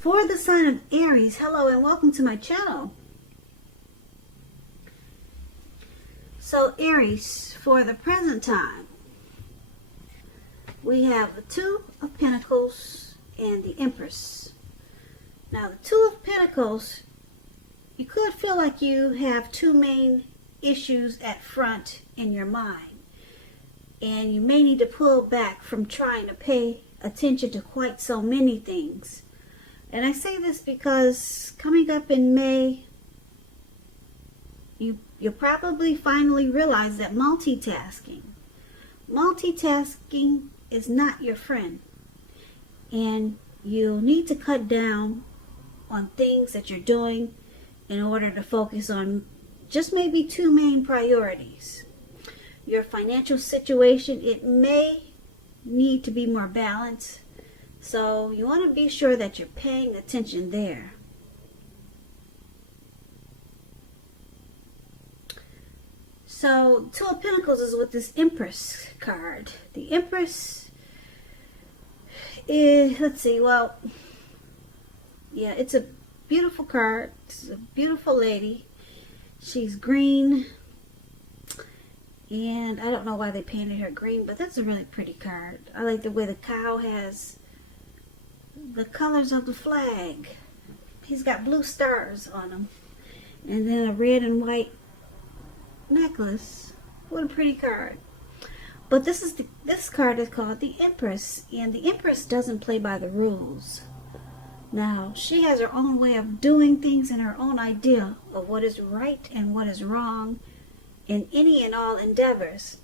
For the sign of Aries, hello and welcome to my channel. So Aries, for the present time, we have the Two of Pentacles and the Empress. Now the Two of Pentacles, you could feel like you have two main issues at front in your mind. And you may need to pull back from trying to pay attention to quite so many things. And I say this because coming up in May, you'll probably finally realize that multitasking is not your friend. And you'll need to cut down on things that you're doing in order to focus on just maybe two main priorities. Your financial situation, it may need to be more balanced. So you want to be sure that you're paying attention there. So Two of Pentacles is with this Empress card. The Empress is, let's see, well, yeah, it's a beautiful card. It's a beautiful lady. She's green. And I don't know why they painted her green, but that's a really pretty card. I like the way the cow has the colors of the flag. He's got blue stars on him. And then a red and white necklace. What a pretty card. But this card is called the Empress. And the Empress doesn't play by the rules. Now, she has her own way of doing things and her own idea of what is right and what is wrong in any and all endeavors.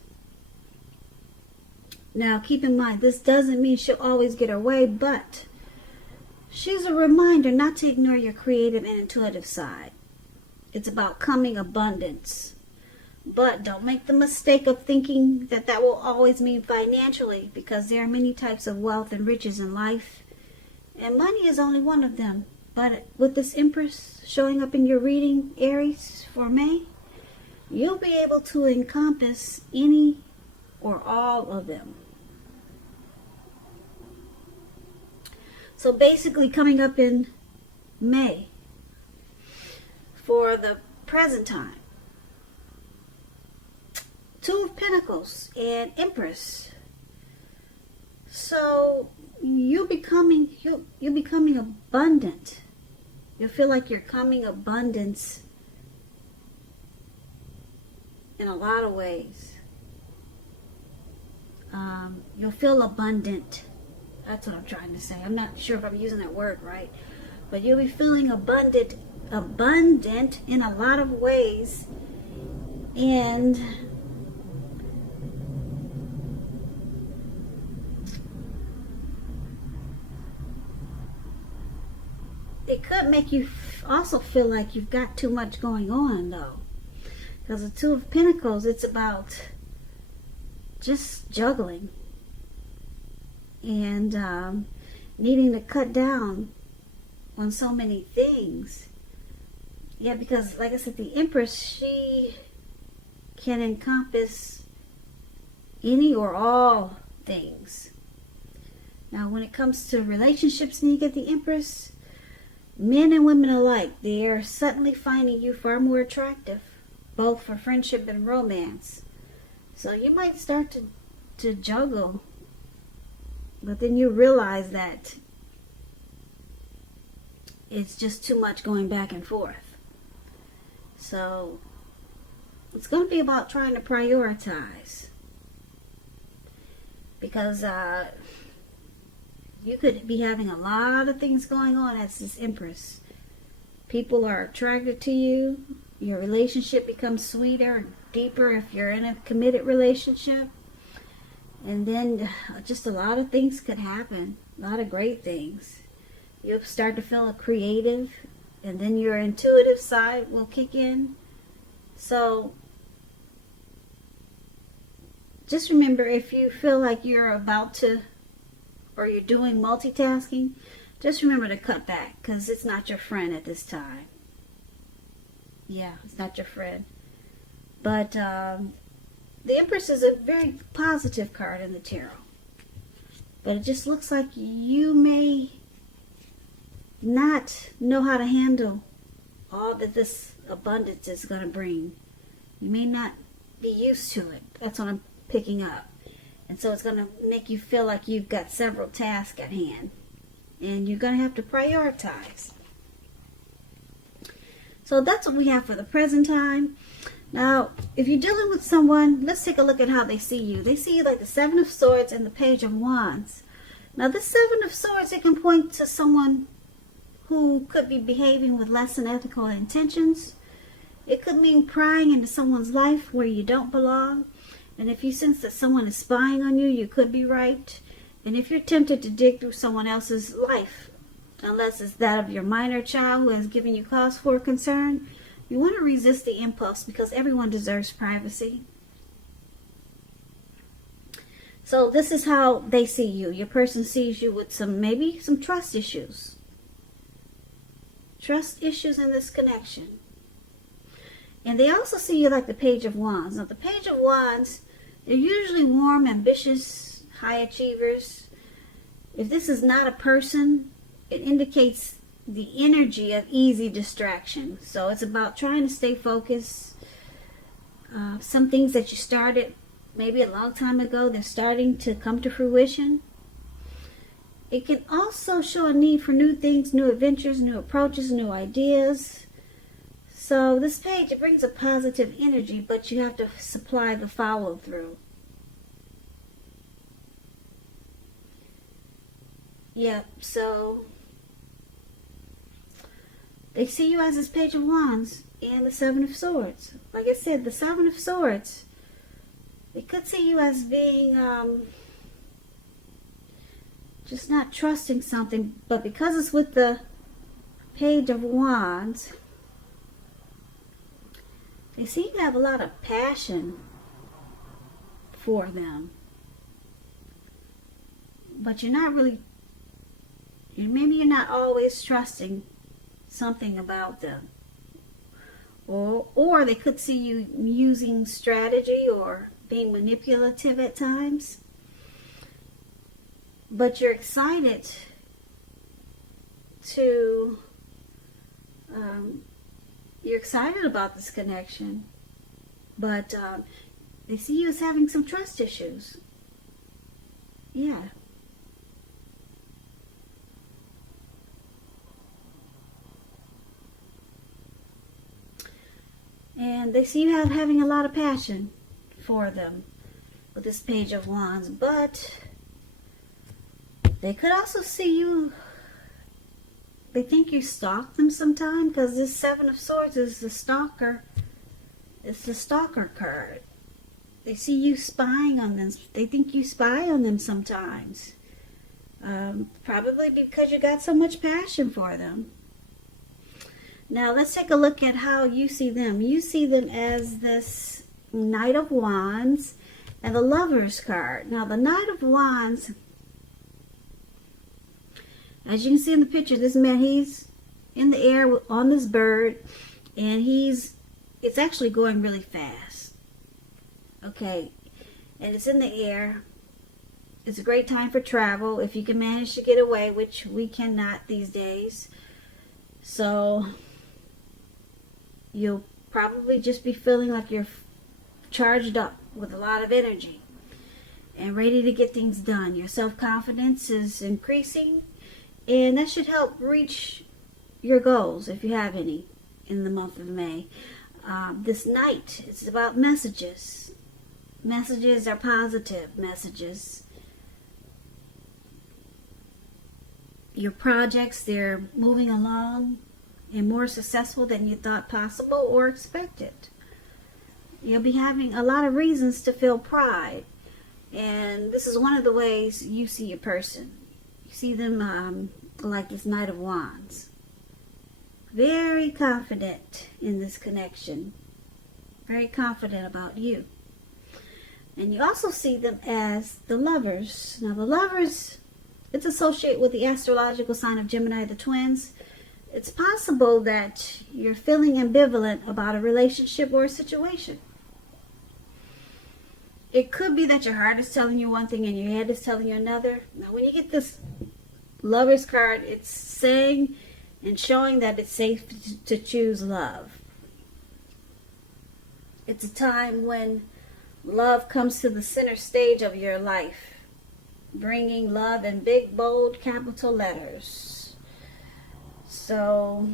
Now, keep in mind, this doesn't mean she'll always get her way, but she's a reminder not to ignore your creative and intuitive side. It's about coming abundance. But don't make the mistake of thinking that that will always mean financially, because there are many types of wealth and riches in life, and money is only one of them. But with this Empress showing up in your reading, Aries, for May, you'll be able to encompass any or all of them. So basically, coming up in May, for the present time, Two of Pentacles and Empress. So you're becoming abundant. You'll feel like you're coming abundance in a lot of ways. You'll feel abundant. That's what I'm trying to say. I'm not sure if I'm using that word right. But you'll be feeling abundant in a lot of ways. And it could make you also feel like you've got too much going on, though. Because the Two of Pentacles, it's about just juggling and needing to cut down on so many things. Yeah, because like I said, the Empress, she can encompass any or all things. Now, when it comes to relationships and you get the Empress, men and women alike, they are suddenly finding you far more attractive, both for friendship and romance. So you might start to juggle, but then you realize that it's just too much going back and forth. So it's going to be about trying to prioritize, because you could be having a lot of things going on as this Empress. People are attracted to you. Your relationship becomes sweeter and deeper if you're in a committed relationship. And then just a lot of things could happen. A lot of great things. You'll start to feel creative, and then your intuitive side will kick in. So just remember, if you feel like you're about to, or you're doing multitasking, just remember to cut back, because it's not your friend at this time. Yeah, it's not your friend. But the Empress is a very positive card in the tarot. But it just looks like you may not know how to handle all that this abundance is going to bring. You may not be used to it. That's what I'm picking up. And so it's going to make you feel like you've got several tasks at hand. And you're going to have to prioritize. So that's what we have for the present time. Now, if you're dealing with someone, let's take a look at how they see you. They see you like the Seven of Swords and the Page of Wands. Now, this Seven of Swords, it can point to someone who could be behaving with less than ethical intentions. It could mean prying into someone's life where you don't belong. And if you sense that someone is spying on you, you could be right. And if you're tempted to dig through someone else's life, unless it's that of your minor child who has given you cause for concern, you want to resist the impulse because everyone deserves privacy. So this is how they see you. Your person sees you with maybe some trust issues. Trust issues in this connection. And they also see you like the Page of Wands. Now the Page of Wands, they're usually warm, ambitious, high achievers. If this is not a person, it indicates the energy of easy distraction. So it's about trying to stay focused. Some things that you started maybe a long time ago, they're starting to come to fruition. It can also show a need for new things, new adventures, new approaches, new ideas. So this page, it brings a positive energy, but you have to supply the follow through. Yep, so they see you as this Page of Wands and the Seven of Swords. Like I said, the Seven of Swords, they could see you as being just not trusting something, but because it's with the Page of Wands, they see you have a lot of passion for them. But you're not really, maybe you're not always trusting something about them. Or they could see you using strategy or being manipulative at times. But you're excited to, you're excited about this connection. But they see you as having some trust issues. Yeah. And they see you having a lot of passion for them with this Page of Wands. But they could also see you, they think you stalk them sometime, because this Seven of Swords is the stalker. It's the stalker card. They see you spying on them. They think you spy on them sometimes. Probably because you got so much passion for them. Now let's take a look at how you see them. You see them as this Knight of Wands and the Lovers card. Now the Knight of Wands, as you can see in the picture, this man, he's in the air on this bird, and it's actually going really fast. Okay, and it's in the air. It's a great time for travel if you can manage to get away, which we cannot these days. So you'll probably just be feeling like you're charged up with a lot of energy and ready to get things done. Your self-confidence is increasing, and that should help reach your goals if you have any in the month of May. This night, it's about messages. Messages are positive messages. Your projects, they're moving along and more successful than you thought possible or expected. You'll be having a lot of reasons to feel pride. And this is one of the ways you see a person. You see them like this Knight of Wands. Very confident in this connection. Very confident about you. And you also see them as the Lovers. Now the Lovers, it's associated with the astrological sign of Gemini, the twins. It's possible that you're feeling ambivalent about a relationship or a situation. It could be that your heart is telling you one thing and your head is telling you another. Now when you get this Lover's card, it's saying and showing that it's safe to choose love. It's a time when love comes to the center stage of your life, bringing love in big, bold, capital letters. So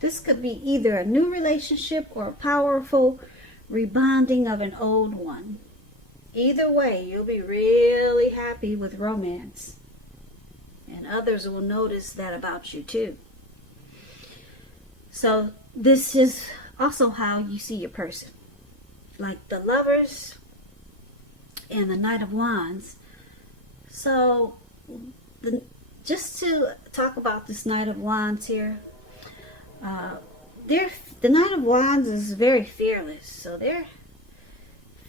this could be either a new relationship or a powerful rebonding of an old one. Either way, you'll be really happy with romance. And others will notice that about you too. So this is also how you see your person. Like the Lovers and the Knight of Wands. So just to talk about this Knight of Wands here, the Knight of Wands is very fearless. So they're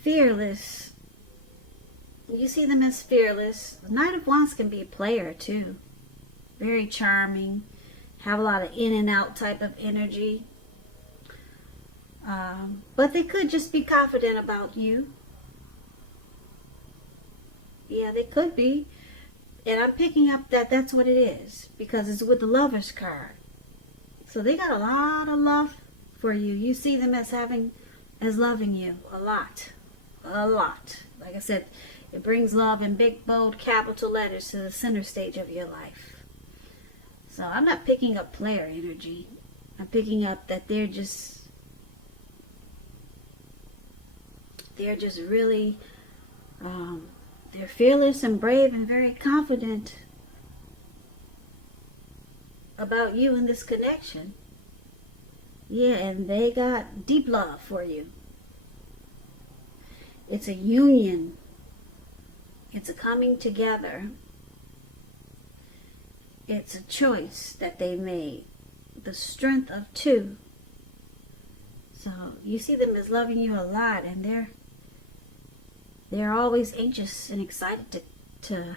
fearless. You see them as fearless. The Knight of Wands can be a player too. Very charming. Have a lot of in and out type of energy. But they could just be confident about you. Yeah, they could be. And I'm picking up that that's what it is. Because it's with the Lover's card. So they got a lot of love for you. You see them as loving you. A lot. A lot. Like I said, it brings love in big, bold, capital letters to the center stage of your life. So I'm not picking up player energy. I'm picking up that they're just really, they're fearless and brave and very confident about you in this connection. Yeah, and they got deep love for you. It's a union. It's a coming together. It's a choice that they made. The strength of two. So you see them as loving you a lot, and they're always anxious and excited to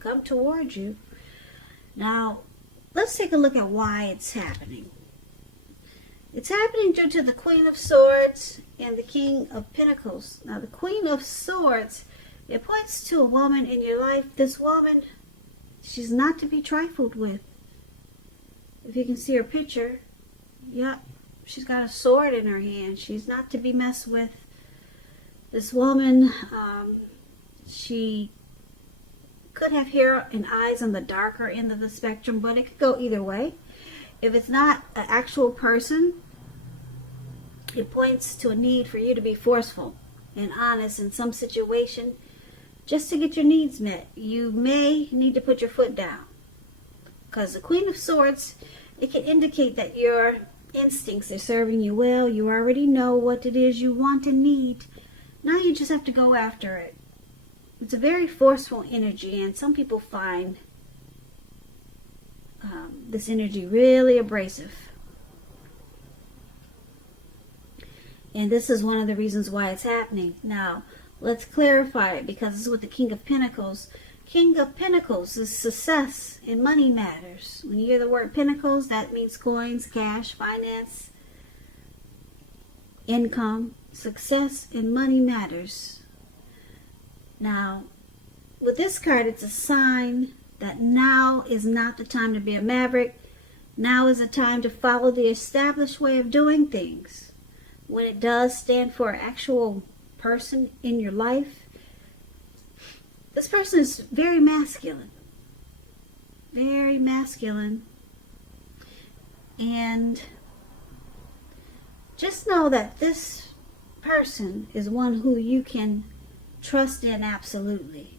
come towards you. Now, let's take a look at why it's happening. It's happening due to the Queen of Swords and the King of Pentacles. Now, the Queen of Swords, it points to a woman in your life. This woman, she's not to be trifled with. If you can see her picture, yeah, she's got a sword in her hand. She's not to be messed with. This woman, she could have hair and eyes on the darker end of the spectrum, but it could go either way. If it's not an actual person, it points to a need for you to be forceful and honest in some situation just to get your needs met. You may need to put your foot down, because the Queen of Swords, it can indicate that your instincts are serving you well. You already know what it is you want and need. Now you just have to go after it. It's a very forceful energy, and some people find this energy really abrasive. And this is one of the reasons why it's happening. Now, let's clarify it, because it's with the King of Pentacles. King of Pentacles is success in money matters. When you hear the word Pentacles, that means coins, cash, finance, income, success in money matters. Now, with this card, it's a sign that now is not the time to be a maverick. Now is the time to follow the established way of doing things. When it does stand for an actual person in your life, this person is very masculine. Very masculine. And just know that this person is one who you can trust in absolutely.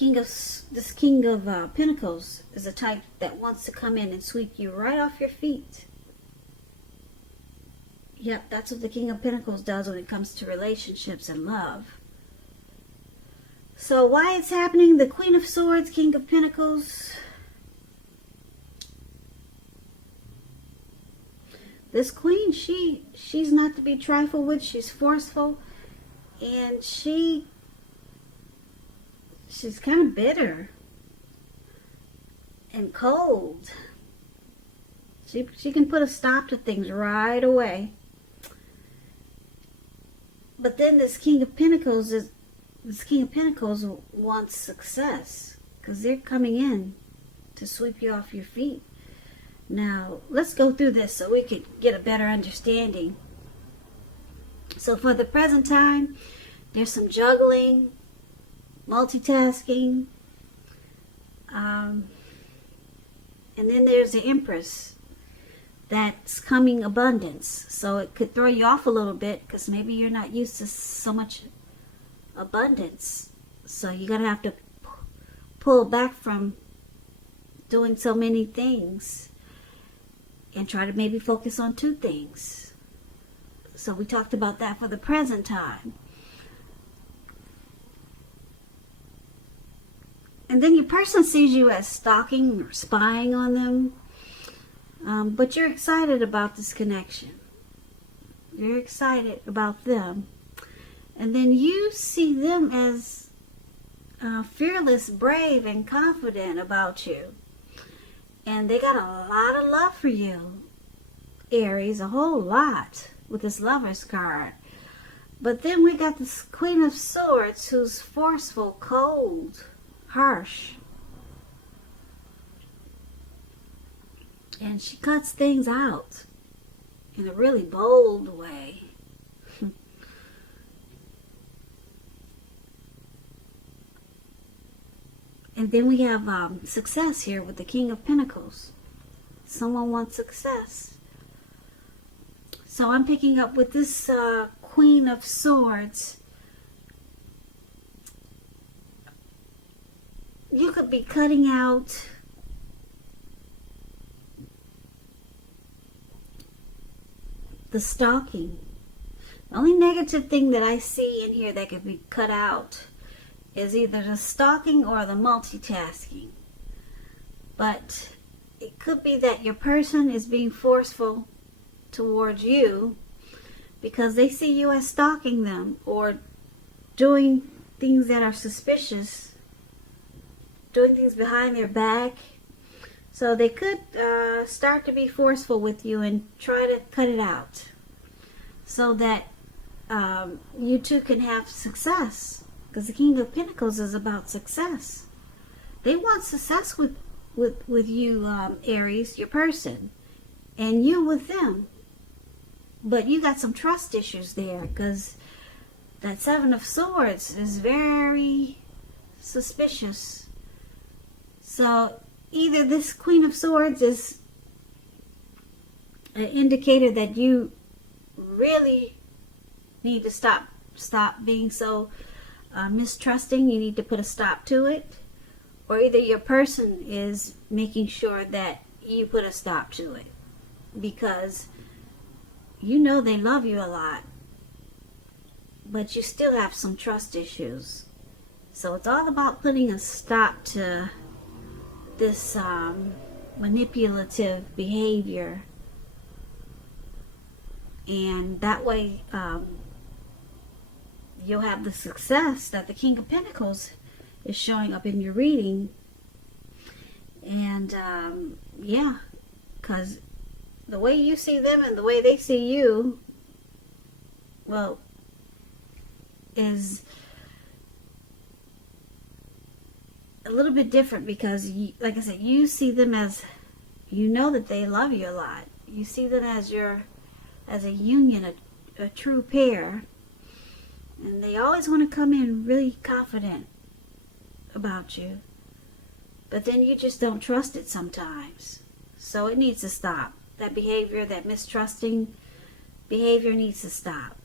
This King of Pentacles is a type that wants to come in and sweep you right off your feet. Yep, that's what the King of Pentacles does when it comes to relationships and love. So why it's happening? The Queen of Swords, King of Pentacles. This queen, she's not to be trifled with. She's forceful, and she's kind of bitter and cold. She can put a stop to things right away. But then this King of Pentacles this King of Pentacles wants success because they're coming in to sweep you off your feet. Now, let's go through this so we could get a better understanding. So for the present time, there's some juggling, multitasking, and then there's the Empress that's coming abundance. So it could throw you off a little bit because maybe you're not used to so much abundance. So you're going to have to pull back from doing so many things and try to maybe focus on two things. So we talked about that for the present time. And then your person sees you as stalking or spying on them. But you're excited about this connection. You're excited about them. And then you see them as fearless, brave, and confident about you. And they got a lot of love for you, Aries, a whole lot with this Lover's card. But then we got this Queen of Swords who's forceful, cold, harsh. And she cuts things out in a really bold way. And then we have success here with the King of Pentacles. Someone wants success. So I'm picking up with this Queen of Swords. You could be cutting out the stalking. The only negative thing that I see in here that could be cut out is either the stalking or the multitasking. But it could be that your person is being forceful towards you because they see you as stalking them or doing things that are suspicious, doing things behind their back. So they could start to be forceful with you and try to cut it out so that you two can have success. Because the King of Pentacles is about success. They want success with you, Aries, your person, and you with them. But you got some trust issues there because that Seven of Swords is very suspicious. So either this Queen of Swords is an indicator that you really need to stop being so mistrusting. You need to put a stop to it. Or either your person is making sure that you put a stop to it. Because you know they love you a lot. But you still have some trust issues. So it's all about putting a stop to this manipulative behavior. And that way you'll have the success that the King of Pentacles is showing up in your reading. And yeah, because the way you see them and the way they see you, well, is a little bit different because, like I said, you see them as, you know that they love you a lot. You see them as a union, a true pair. And they always want to come in really confident about you. But then you just don't trust it sometimes. So it needs to stop. That behavior, that mistrusting behavior needs to stop.